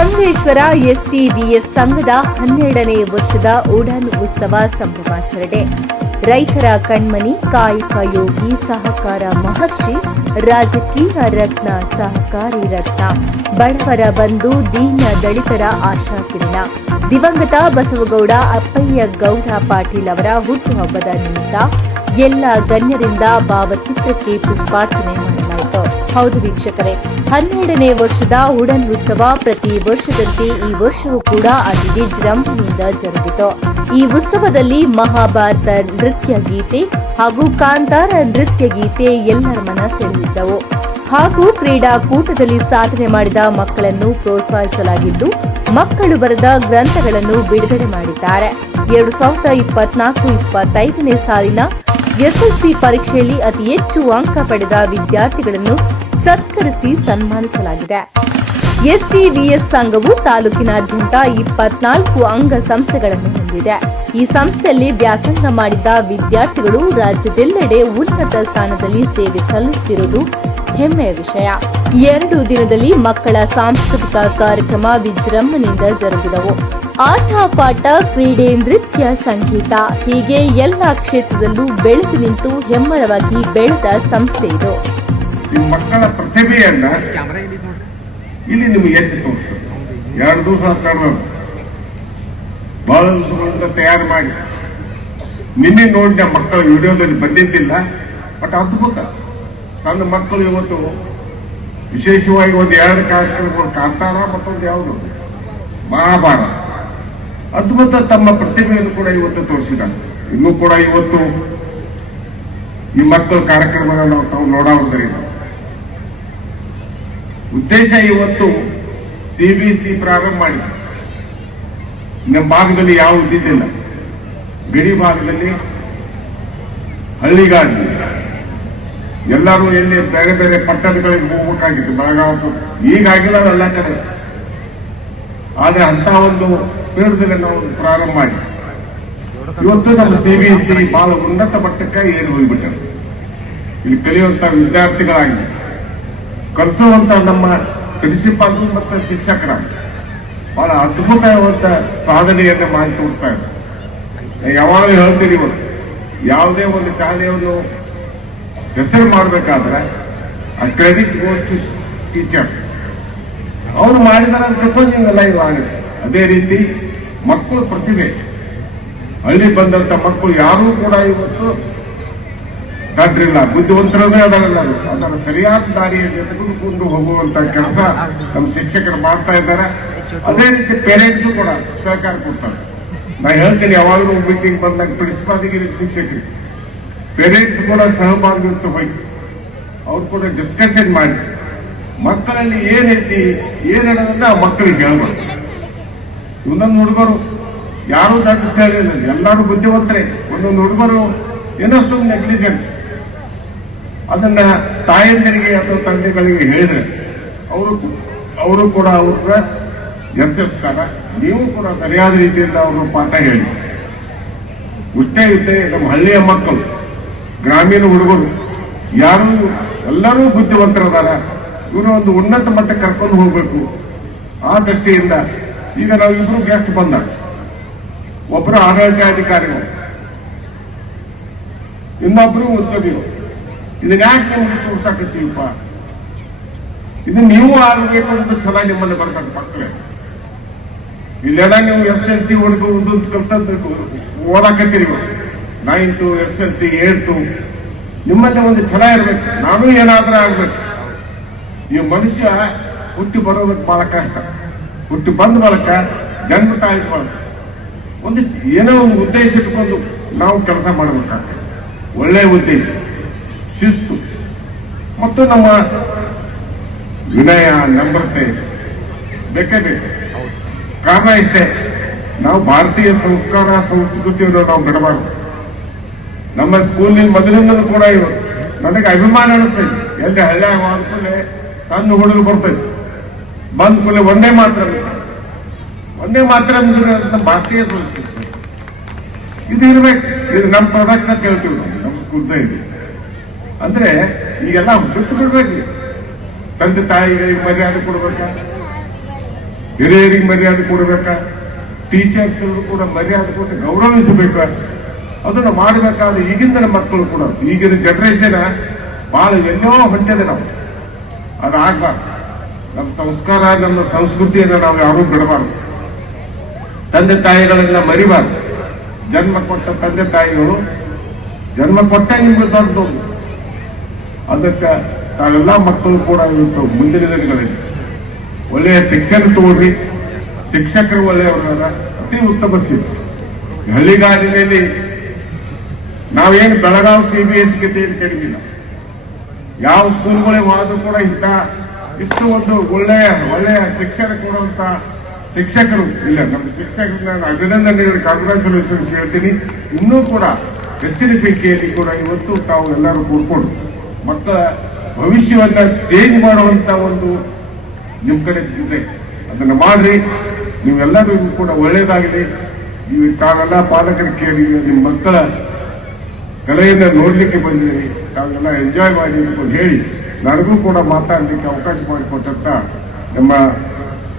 ಗಂಗೇಶ್ವರ ಎಸ್ಟಿವಿಎಸ್ ಸಂಘದ 12ನೇ ವರ್ಷದ ಉಡಾನ್ ಉತ್ಸವ ಸಂಭ್ರಮಾಚರಣೆ. ರೈತರ ಕಣ್ಮನಿ, ಕಾಯಕ ಯೋಗಿ, ಸಹಕಾರ ಮಹರ್ಷಿ, ರಾಜಕೀಯ ರತ್ನ, ಸಹಕಾರಿ ರತ್ನ, ಬಡವರ ಬಂಧು, ದೀನ ದಲಿತರ ಆಶಾಕಿರಣ, ದಿವಂಗತ ಬಸವಗೌಡ ಅಪ್ಪಯ್ಯ ಗೌಡ ಪಾಟೀಲ್ ಅವರ ಹುಟ್ಟುಹಬ್ಬದ ನಿಮಿತ್ತ ಎಲ್ಲ ಗಣ್ಯರಿಂದ ಭಾವಚಿತ್ರಕ್ಕೆ ಪುಷ್ಪಾರ್ಚನೆ ಮಾಡಲಾಯಿತು. ಹೌದು ವೀಕ್ಷಕರೇ, 12ನೇ ವರ್ಷದ ಉಡಾನ್ ಉತ್ಸವ ಪ್ರತಿ ವರ್ಷದಂತೆ ಈ ವರ್ಷವೂ ಕೂಡ ಅತಿ ವಿಜೃಂಭಣೆಯಿಂದ ಜರುಗಿತು. ಈ ಉತ್ಸವದಲ್ಲಿ ಮಹಾಭಾರತ ನೃತ್ಯ ಗೀತೆ ಹಾಗೂ ಕಾಂತಾರ ನೃತ್ಯ ಗೀತೆ ಎಲ್ಲರ ಮನ ಸೆಳೆದಿದ್ದವು. ಹಾಗೂ ಕ್ರೀಡಾಕೂಟದಲ್ಲಿ ಸಾಧನೆ ಮಾಡಿದ ಮಕ್ಕಳನ್ನು ಪ್ರೋತ್ಸಾಹಿಸಲಾಗಿದ್ದು, ಮಕ್ಕಳು ಬರೆದ ಗ್ರಂಥಗಳನ್ನು ಬಿಡುಗಡೆ ಮಾಡಿದ್ದಾರೆ. 2024-25ನೇ ಸಾಲಿನ ಎಸ್ಎಲ್ಸಿ ಪರೀಕ್ಷೆಯಲ್ಲಿ ಅತಿ ಹೆಚ್ಚು ಅಂಕ ಪಡೆದ ವಿದ್ಯಾರ್ಥಿಗಳನ್ನು ಸತ್ಕರಿಸಿ ಸನ್ಮಾನಿಸಲಾಗಿದೆ. ಎಸ್ಟಿವಿಎಸ್ ಸಂಘವು ತಾಲೂಕಿನಾದ್ಯಂತ 24 ಅಂಗ ಸಂಸ್ಥೆಗಳನ್ನು ಹೊಂದಿದೆ. ಈ ಸಂಸ್ಥೆಯಲ್ಲಿ ವ್ಯಾಸಂಗ ಮಾಡಿದ ವಿದ್ಯಾರ್ಥಿಗಳು ರಾಜ್ಯದೆಲ್ಲೆಡೆ ಉನ್ನತ ಸ್ಥಾನದಲ್ಲಿ ಸೇವೆ ಸಲ್ಲಿಸುತ್ತಿರುವುದು ಹೆಮ್ಮೆಯ ವಿಷಯ. 2 ದಿನದಲ್ಲಿ ಮಕ್ಕಳ ಸಾಂಸ್ಕೃತಿಕ ಕಾರ್ಯಕ್ರಮ ವಿಜೃಂಭಣೆಯಿಂದ ಜರುಗಿದವು. ಆಟ ಪಾಠ, ಕ್ರೀಡೆ, ನೃತ್ಯ, ಸಂಗೀತ ಹೀಗೆ ಎಲ್ಲ ಕ್ಷೇತ್ರದಲ್ಲೂ ಬೆಳೆದು ನಿಂತು ಹೆಮ್ಮರವಾಗಿ ಬೆಳೆದ ಸಂಸ್ಥೆ ಇದು. ಮಕ್ಕಳ ಪ್ರತಿಭೆಯನ್ನ ಇಲ್ಲಿ ನಿಮ್ಗೆ ಎತ್ತಿ ತೋರಿಸ್ತದೆ. 2 ದಿವಸ ಬಹಳ ದಿವಸಗಳಿಂದ ತಯಾರು ಮಾಡಿ ನಿನ್ನೆ ನೋಡಿ ನಮ್ಮ ಮಕ್ಕಳ ವಿಡಿಯೋದಲ್ಲಿ ಬಂದಿದ್ದಿಲ್ಲ. ಬಟ್ ಅದ್ಭುತ. ಸಣ್ಣ ಮಕ್ಕಳು ಇವತ್ತು ವಿಶೇಷವಾಗಿ 2 ಕಾರ್ಯಕ್ರಮಗಳು, ಕಾಂತಾರ ಮತ್ತೊಂದು ಯಾವುದು ಮಹಾಭಾರತ, ಅದ್ಭುತ ತಮ್ಮ ಪ್ರತಿಭೆಯನ್ನು ಕೂಡ ಇವತ್ತು ತೋರಿಸಿದ್ದಾರೆ. ಇನ್ನೂ ಕೂಡ ಇವತ್ತು ಈ ಮಕ್ಕಳ ಕಾರ್ಯಕ್ರಮಗಳನ್ನು ತಾವು ನೋಡೋದ್ರಿಂದ ಉದ್ದೇಶ ಇವತ್ತು ಸಿಬಿಸಿ ಪ್ರಾರಂಭ ಮಾಡಿದೆ. ನಮ್ಮ ಭಾಗದಲ್ಲಿ ಯಾವ ಇದ್ದಿದ್ದಿಲ್ಲ. ಗಡಿ ಭಾಗದಲ್ಲಿ ಹಳ್ಳಿಗಾಡಿ ಎಲ್ಲರೂ ಎಲ್ಲಿ ಬೇರೆ ಬೇರೆ ಪಟ್ಟಣಗಳಿಗೆ ಹೋಗ್ಬೇಕಾಗಿತ್ತು, ಬೆಳಗಾವಿ. ಈಗಾಗಿಲ್ಲ ಎಲ್ಲ ಕಡೆ. ಆದ್ರೆ ಅಂತ ಒಂದು ಪೀಠದಲ್ಲಿ ನಾವು ಪ್ರಾರಂಭ ಮಾಡಿ ಇವತ್ತು ನಮ್ಮ ಸಿಬಿಎಸ್ಸಿ ಬಹಳ ಉನ್ನತ ಮಟ್ಟಕ್ಕೆ ಏರಿ ಹೋಗ್ಬಿಟ್ಟರು. ಇಲ್ಲಿ ಕಲಿಯುವಂತ ವಿದ್ಯಾರ್ಥಿಗಳಾಗಿ ಕಲಿಸುವಂತ ನಮ್ಮ ಪ್ರಿನ್ಸಿಪಾಲ್ ಮತ್ತು ಶಿಕ್ಷಕರ ಬಹಳ ಅದ್ಭುತವಾದ ಸಾಧನೆಯನ್ನು ಮಾಡಿ ತೋರ್ತಾ ಇದ್ದಾರೆ. ಯಾವಾಗಲೂ ಹೇಳ್ತೀರಿ, ಇವತ್ತು ಯಾವುದೇ ಒಂದು ಶಾಲೆಯನ್ನು ಹೆಸರು ಮಾಡಬೇಕಾದ್ರೆ ಆ ಕ್ರೆಡಿಟ್ ಗೋಸ್ ಟು ಟೀಚರ್ಸ್. ಅವರು ಮಾಡಿದಾರೆ ಅಂತ ತಿಳ್ಕೊಂಡು ಹಿಂಗೆಲ್ಲ ಇದು ಆಗುತ್ತೆ. ಅದೇ ರೀತಿ ಮಕ್ಕಳು ಪ್ರತಿಭೆ, ಹಳ್ಳಿ ಬಂದಂತ ಮಕ್ಕಳು ಯಾರೂ ಕೂಡ ಇವತ್ತು ದಡ್ರಿಲ್ಲ, ಬುದ್ಧಿವಂತರೇ ಅದರಲ್ಲ. ಅದರ ಸರಿಯಾದ ದಾರಿಯಲ್ಲಿ ತೆಗೆದುಕೊಂಡು ಹೋಗುವಂತ ಕೆಲಸ ನಮ್ಮ ಶಿಕ್ಷಕರು ಮಾಡ್ತಾ ಇದ್ದಾರೆ. ಅದೇ ರೀತಿ ಪೇರೆಂಟ್ಸ್ ಕೂಡ ಸಹಕಾರ ಕೊಡ್ತಾರೆ. ನಾ ಹೇಳ್ತೀನಿ, ಯಾವಾಗಲೂ ಮೀಟಿಂಗ್ ಬಂದಾಗ ಪ್ರಿನ್ಸಿಪಾಲ್ಗೆ, ಶಿಕ್ಷಕರಿಗೆ, ಪೇರೆಂಟ್ಸ್ ಕೂಡ ಸಹಭಾಗಿತ್ವ ಹೋಗಿ ಅವ್ರು ಕೂಡ ಡಿಸ್ಕಷನ್ ಮಾಡಿ ಮಕ್ಕಳಲ್ಲಿ ಏನೈತಿ ಏನೇನದನ್ನ ಆ ಮಕ್ಕಳಿಗೆ ಹೇಳ್ಬೋದು. ಒಂದೊಂದು ಹುಡುಗರು ಯಾರು ದಡ್ಡ ಹೇಳಿಲ್ಲ, ಎಲ್ಲರೂ ಬುದ್ಧಿವಂತರೇ. ಒಂದೊಂದು ಹುಡುಗರು ಏನೋ ಸುಮ್ಮನೆ ನೆಗ್ಲಿಜೆನ್ಸ್, ಅದನ್ನ ತಾಯಂದಿರಿಗೆ ಅಥವಾ ತಂದೆಗಳಿಗೆ ಹೇಳಿದ್ರೆ ಅವರು ಕೂಡ ಅವ್ರನ್ನ ಎಚ್ಚರಿಸ್ತಾರೆ. ನೀವು ಕೂಡ ಸರಿಯಾದ ರೀತಿಯಿಂದ ಅವರು ಪಾಠ ಹೇಳಿ. ಇಷ್ಟೇ ಇದ್ದೇ ನಮ್ಮ ಹಳ್ಳಿಯ ಮಕ್ಕಳು, ಗ್ರಾಮೀಣ ಹುಡುಗರು ಯಾರು ಎಲ್ಲರೂ ಬುದ್ಧಿವಂತರದಾರ. ಇವರು ಒಂದು ಉನ್ನತ ಮಟ್ಟಕ್ಕೆ ಕರ್ಕೊಂಡು ಹೋಗ್ಬೇಕು. ಆ ದೃಷ್ಟಿಯಿಂದ ಈಗ ನಾವು ಇಬ್ರು ಗೆಸ್ಟ್ ಬಂದಾಗ, ಒಬ್ಬರು ಆಡಳಿತಾಧಿಕಾರಿಗಳು, ಇನ್ನೊಬ್ರು ಉದ್ಯೋಗಿಗಳು. ಇದನ್ನ ಯಾಕೆ ನಿಮ್ಗೆ ತೋರ್ಸಾಕತ್ತೀವಪ್ಪ? ಇದು ನೀವು ಆಗಬೇಕು ಅಂತ ಚೆನ್ನಾಗಿ ನಿಮ್ಮಲ್ಲಿ ಬರ್ಬೇಕು ಮಕ್ಕಳೇ. ಇಲ್ಲೆಲ್ಲ ನೀವು SLC ಹುಡುಗ ಕಲ್ತಂತ ಓದಾಕತ್ತೀರಿ. 9th SLC 8th ನಿಮ್ಮಲ್ಲಿ ಒಂದು ಛಲ ಇರ್ಬೇಕು. ನಾನು ಏನಾದ್ರೂ ಆಗ್ಬೇಕು. ಈ ಮನುಷ್ಯ ಹುಟ್ಟಿ ಬರೋದಕ್ಕೆ ಬಹಳ ಕಷ್ಟ. ಹುಟ್ಟಿ ಬಂದ ಬಳಕ ಜನ್ಮ ತಾಳಿದ ಬಳಕ ಒಂದು ಏನೋ ಒಂದು ಉದ್ದೇಶ ಇಟ್ಕೊಂಡು ನಾವು ಕೆಲಸ ಮಾಡಬೇಕಾಗ್ತದೆ. ಒಳ್ಳೆಯ ಉದ್ದೇಶ, ಶಿಸ್ತು ಮತ್ತು ನಮ್ಮ ವಿನಯ, ನಮ್ರತೆ ಬೇಕೇ ಬೇಕು. ಕಾರಣ ಇಷ್ಟೇ, ನಾವು ಭಾರತೀಯ ಸಂಸ್ಕಾರ ಸಂಸ್ಕೃತಿಯನ್ನು ನಾವು ಬಿಡಬಾರ್ದು. ನಮ್ಮ ಸ್ಕೂಲಿನ ಮೊದಲಿಂದಲೂ ಕೂಡ ಇವರು ನನಗೆ ಅಭಿಮಾನ ಅನಿಸ್ತೈತಿ. ಎಲ್ಲಿ ಹಳ್ಳಿಯಾಗ ಹೋದ ಕೂಡಲೇ ಸಣ್ಣ ಹುಡುಗರು ಬರ್ತೈತಿ, ಬಂದ ಕೂಡಲೇ ಒಂದೇ ಮಾತ್ರ ನಮ್ಮ ಭಾರತೀಯ ಸಂಸ್ಕೃತಿ ಇದು ಇರ್ಬೇಕು. ಇದು ನಮ್ಮ ಪ್ರಾಡಕ್ಟ್ ಅಂತ ಹೇಳ್ತೀವಿ ನಾವು, ನಮ್ಮ ಸ್ಕೂಲ್ದ ಇದೆ. ಅಂದ್ರೆ ಈಗೆಲ್ಲ ಬಿಟ್ಟು ಬಿಡ್ಬೇಕು. ತಂದೆ ತಾಯಿಗಳಿಗೆ ಮರ್ಯಾದೆ ಕೊಡ್ಬೇಕ, ಹಿರಿಯರಿಗೆ ಮರ್ಯಾದೆ ಕೊಡಬೇಕಾ, ಟೀಚರ್ಸ್ ಕೂಡ ಮರ್ಯಾದೆ ಕೊಟ್ಟು ಗೌರವಿಸಬೇಕ. ಅದನ್ನು ಮಾಡಬೇಕಾದ ಈಗಿನ ಮಕ್ಕಳು ಕೂಡ, ಈಗಿನ ಜನರೇಷನ್ ಬಹಳ ಎಲ್ಲೋ ಹೊಂಟಿದೆ. ನಾವು ಅದಾಗಬಾರ್ದು. ನಮ್ಮ ಸಂಸ್ಕಾರ, ನಮ್ಮ ಸಂಸ್ಕೃತಿಯನ್ನು ನಾವು ಯಾರೂ ಬಿಡಬಾರ್ದು. ತಂದೆ ತಾಯಿಗಳನ್ನ ಮರಿಬಾರ್ದು. ಜನ್ಮ ಕೊಟ್ಟ ತಂದೆ ತಾಯಿಗಳು ಜನ್ಮ ಕೊಟ್ಟ ನಿಮ್ಗೆ ದೊಡ್ಡದು. ಅದಕ್ಕೆ ತಾವೆಲ್ಲ ಮಕ್ಕಳು ಕೂಡ ಇವತ್ತು ಮುಂದಿನ ದಿನಗಳಲ್ಲಿ ಒಳ್ಳೆಯ ಶಿಕ್ಷಣ ತಗೊಳ್ರಿ. ಶಿಕ್ಷಕರು ಒಳ್ಳೆಯವರ ಅತಿ ಉತ್ತಮ ಶಿಕ್ಷಕ. ಹಳ್ಳಿಗಾಡಿನಲ್ಲಿ ನಾವೇನು ಬೆಳಗಾವಿ CBSE ಏನು ಕಡಿಮೆ ಇಲ್ಲ. ಯಾವ ಸ್ಕೂಲ್ಗಳಿಗೆ ಹೋದ್ರೂ ಕೂಡ ಇಷ್ಟು ಒಂದು ಒಳ್ಳೆಯ ಶಿಕ್ಷಣ ಕೊಡುವಂತ ಶಿಕ್ಷಕರು ಇಲ್ಲ. ನಮ್ಮ ಶಿಕ್ಷಕರನ್ನ ನಾನು ಅಭಿನಂದನೆಗಳು, ಕಾಂಗ್ರಾಚುಲೇಷನ್ಸ್ ಹೇಳ್ತೀನಿ. ಇನ್ನೂ ಕೂಡ ಹೆಚ್ಚಿನ ಸಂಖ್ಯೆಯಲ್ಲಿ ಕೂಡ ಇವತ್ತು ತಾವು ಎಲ್ಲರೂ ಕೂಡ್ಕೊಂಡು ಮಕ್ಕಳ ಭವಿಷ್ಯವನ್ನ ಚೇಂಜ್ ಮಾಡುವಂತ ಒಂದು ನಿಮ್ಮ ಕಡೆ ಇದೆ. ಅದನ್ನು ಮಾಡ್ರಿ. ನೀವೆಲ್ಲರೂ ಕೂಡ ಒಳ್ಳೇದಾಗಲಿ. ನೀವು ತಾವೆಲ್ಲ ಪಾಲಕರು ಕೇಳಿ ನಿಮ್ಮ ಮಕ್ಕಳ ಕಲೆಯನ್ನ ನೋಡ್ಲಿಕ್ಕೆ ಬಂದಿರಿ, ತಾವೆಲ್ಲ ಎಂಜಾಯ್ ಮಾಡಿ ಅಂತ ಹೇಳಿ ನನಗೂ ಕೂಡ ಮಾತಾಡಲಿಕ್ಕೆ ಅವಕಾಶ ಮಾಡಿಕೊಟ್ಟಂತ ನಮ್ಮ